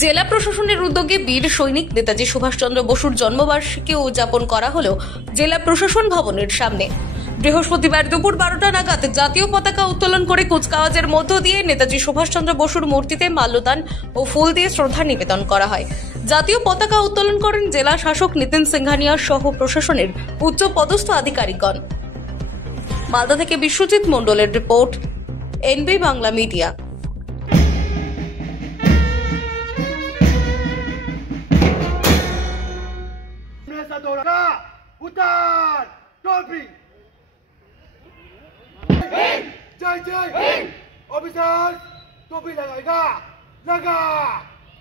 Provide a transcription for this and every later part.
জেলা প্রশাসনের উদ্যোগে বীর সৈনিক নেতাজি সুভাষচন্দ্র বসুর জন্মবার্ষিকী উদযাপন করা হলো জেলা প্রশাসন ভবনের সামনে। বৃহস্পতিবার দুপুর 12টা নাগাদ জাতীয় পতাকা উত্তোলন করে কুচকাওয়াজের মধ্য দিয়ে নেতাজি সুভাষচন্দ্র বসুর মূর্তিতে মাল্যদান ও ফুল দিয়ে শ্রদ্ধা নিবেদন করা হয়। জাতীয় পতাকা উত্তোলন করেন জেলা শাসক নিতিন সিংহানিয়া সহ প্রশাসনের উচ্চ পদস্থ আধিকারিকগণ। মালদা থেকে বিশ্বজিৎ মণ্ডলের রিপোর্ট, এনবি বাংলা মিডিয়া। उतार टोपी जय जय ऑफिसर टोपी लगाएगा लगा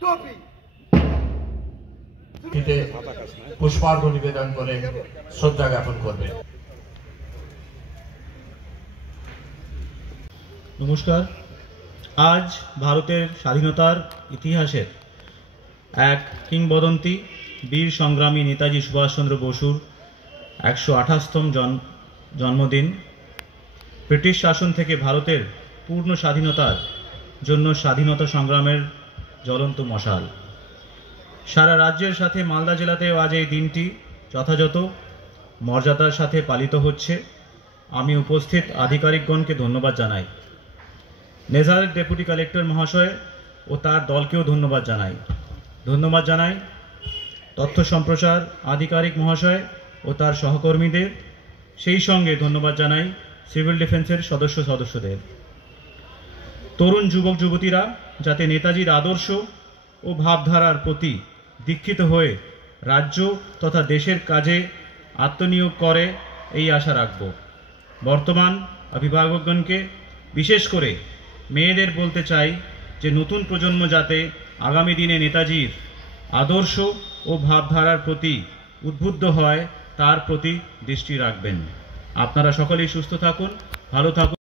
टोपी पुष्पार्घ्य निवेदन করে শ্রদ্ধা জ্ঞাপন করবে। নমস্কার। আজ ভারতের স্বাধীনতার ইতিহাসের এক কিংবদন্তি বীর সংগ্রামী নেতাজি সুভাষচন্দ্র বসুর 128তম জন্মদিন। ব্রিটিশ শাসন থেকে ভারতের পূর্ণ স্বাধীনতার জন্য স্বাধীনতা সংগ্রামের জ্বলন্ত মশাল। সারা রাজ্যের সাথে মালদা জেলাতেও আজ এই দিনটি যথাযথ মর্যাদার সাথে পালিত হচ্ছে। আমি উপস্থিত আধিকারিকগণকে ধন্যবাদ জানাই। নেজারের ডেপুটি কালেক্টর মহাশয় ও তার দলকেও ধন্যবাদ জানাই। তথ্য সম্প্রচার আধিকারিক মহাশয় ও তার সহকর্মীদের, সেই সঙ্গে ধন্যবাদ জানাই সিভিল ডিফেন্সের সদস্যদের। তরুণ যুবক যুবতীরা যাতে নেতাজির আদর্শ ও ভাবধারার প্রতি দীক্ষিত হয়ে রাজ্য তথা দেশের কাজে আত্মনিয়োগ করে এই আশা রাখব। বর্তমান অভিভাবকগণকে বিশেষ করে মেয়েদের বলতে চাই যে নতুন প্রজন্ম যাতে আগামী দিনে নেতাজির আদর্শ ও ভাবধারার প্রতি উদ্বুদ্ধ হয় তার প্রতি দৃষ্টি রাখবেন। আপনারা সকলেই সুস্থ থাকুন, ভালো থাকুন।